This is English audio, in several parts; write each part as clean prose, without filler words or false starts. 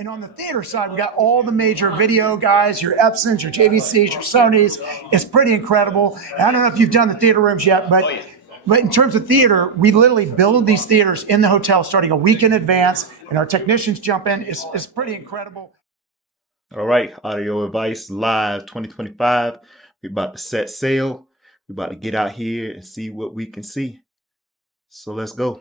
And on the theater side, we got all the major video guys, your Epsons, your JVCs, your Sonys. It's pretty incredible. And I don't know if you've done the theater rooms yet, but in terms of theater, we literally build these theaters in the hotel starting a week in advance, and our technicians jump in. It's pretty incredible. All right, Audio Advice Live 2025. We about to set sail. We about to get out here and see what we can see. So let's go.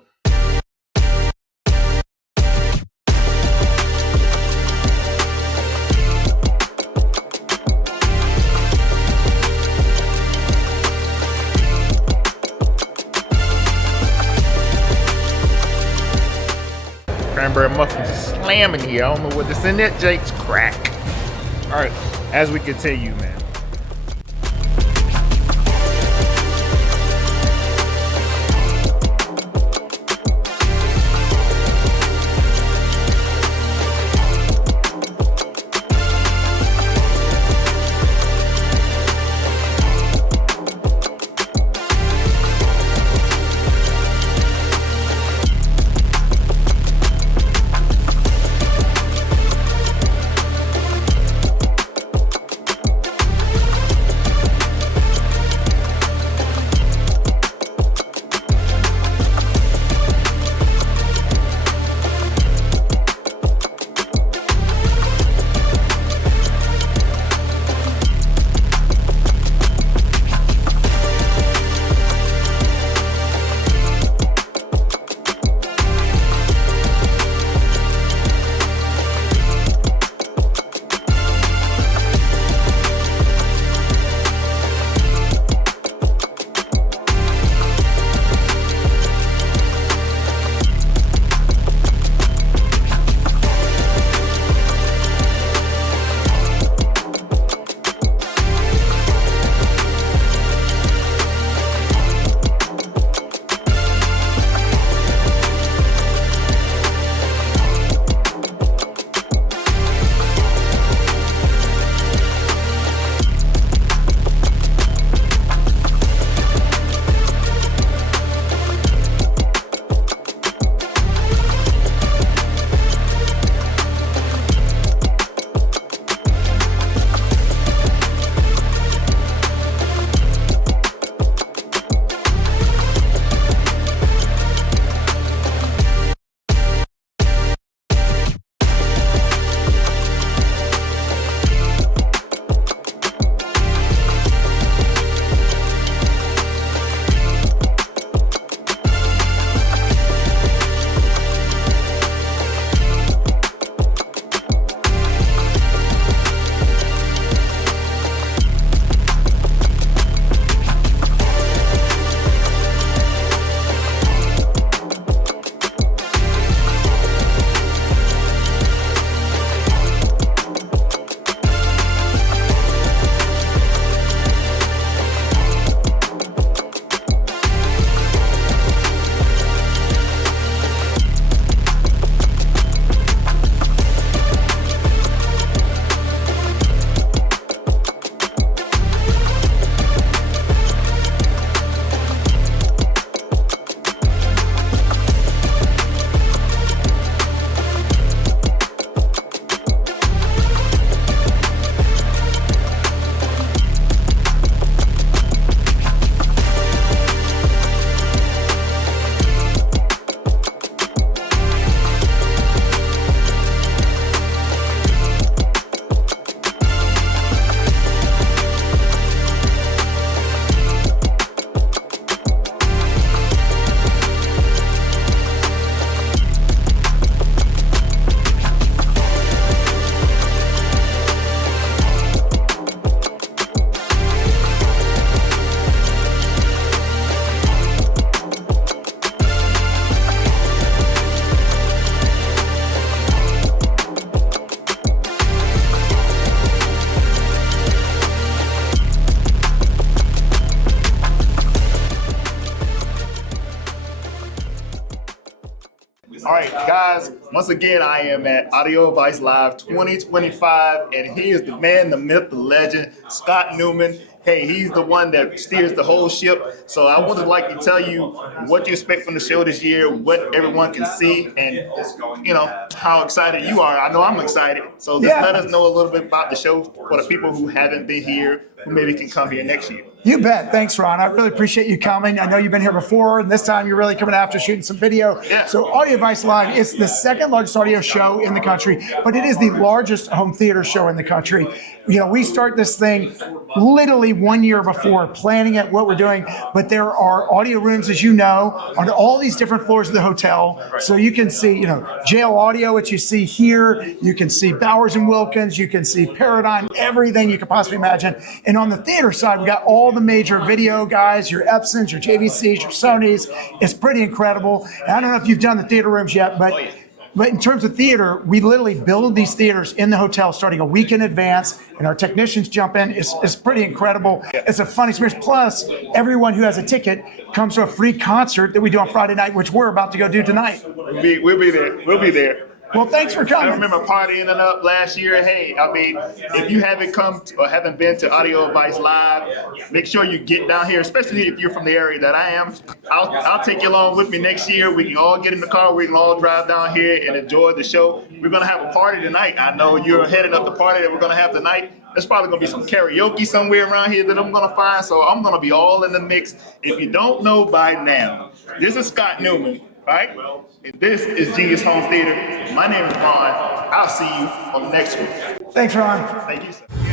Cranberry muffins is slamming here. I don't know what this in there. Jake's crack. All right, as we continue, man. All right, guys, once again, I am at Audio Advice Live 2025, and he is the man, the myth, the legend, Scott Newman. hey, he's the one that steers the whole ship. So I would like to tell you what you expect from the show this year, what everyone can see, and how excited you are. I know I'm excited. So just let us know a little bit about the show for the people who haven't been here, who maybe can come here next year. You bet. Thanks, Ron. I really appreciate you coming. I know you've been here before, and this time you're really coming after shooting some video. Yeah. So Audio Advice Live is the second largest audio show in the country, but it is the largest home theater show in the country. We start this thing literally 1 year before planning it, what we're doing, but there are audio rooms, as you know, on all these different floors of the hotel. So you can see, jail audio, which you see here. You can see Bowers and Wilkins. You can see Paradigm, everything you could possibly imagine. And on the theater side, we got all the major video guys, your Epsons, your JVCs, your Sonys. It's pretty incredible. And I don't know if you've done the theater rooms yet, but in terms of theater, we literally build these theaters in the hotel starting a week in advance, and our technicians jump in. It's pretty incredible. It's a fun experience. Plus, everyone who has a ticket comes to a free concert that we do on Friday night, which we're about to go do tonight. We'll be there. We'll be there. Well, thanks for coming. I remember partying it up last year. Hey, if you haven't come or haven't been to Audio Advice Live, make sure you get down here, especially if you're from the area that I am. I'll take you along with me next year. We can all get in the car. We can all drive down here and enjoy the show. We're going to have a party tonight. I know you're heading up the party that we're going to have tonight. There's probably going to be some karaoke somewhere around here that I'm going to find. So I'm going to be all in the mix. If you don't know by now, this is Scott Newman. Right? And this is Genius Home Theater. My name is Ron. I'll see you on the next one. Thanks, Ron. Thank you, sir.